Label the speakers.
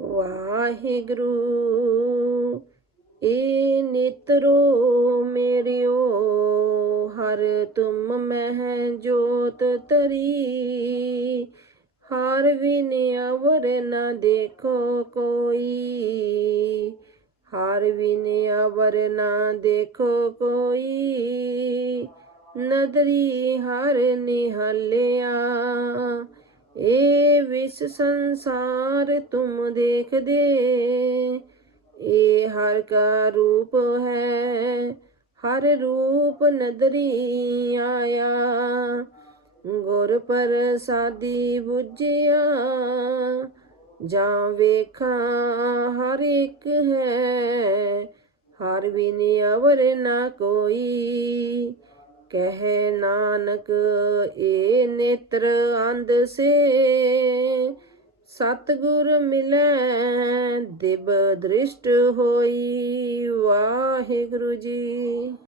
Speaker 1: ਵਾਹਿਗੁਰੂ, ਏ ਨਿਤਰੋ ਮੇਰਿਓ, ਹਰ ਤੁਮ ਮਹਿ ਜੋਤ ਤਰੀ ਹਾਰ ਵਿਨ ਅਵਰ ਨ ਦੇਖੋ ਕੋਈ, ਹਾਰ ਵਿਨ ਅਵਰ ਨਾ ਦੇਖੋ ਕੋਈ। ਨਦਰੀ ਹਰ ਨਿਹਾਲਿਆ ਇਸ ਸੰਸਾਰ ਤੁਮ ਦੇਖਦੇ। ਏ ਹਰ ਕਾ ਰੂਪ ਹੈ, ਹਰ ਰੂਪ ਨਦਰੀ ਆਇਆ। ਗੁਰ ਪ੍ਰਸਾਦੀ ਬੁਝਿਆ, ਜਾਂ ਵੇਖਾਂ ਹਰ ਇੱਕ ਹੈ, ਹਰ ਬਿਨ ਅਵਰ ਨਾ ਕੋਈ। ਕਹਿ ਨਾਨਕ ਏ ਨੇਤਰ ਅੰਧ ਸੇ। ਸਤਿਗੁਰ ਮਿਲੈ ਦਿਬ ਦ੍ਰਿਸ਼ਟ ਹੋਈ ਵਾਹਿਗੁਰੂ
Speaker 2: ਜੀ।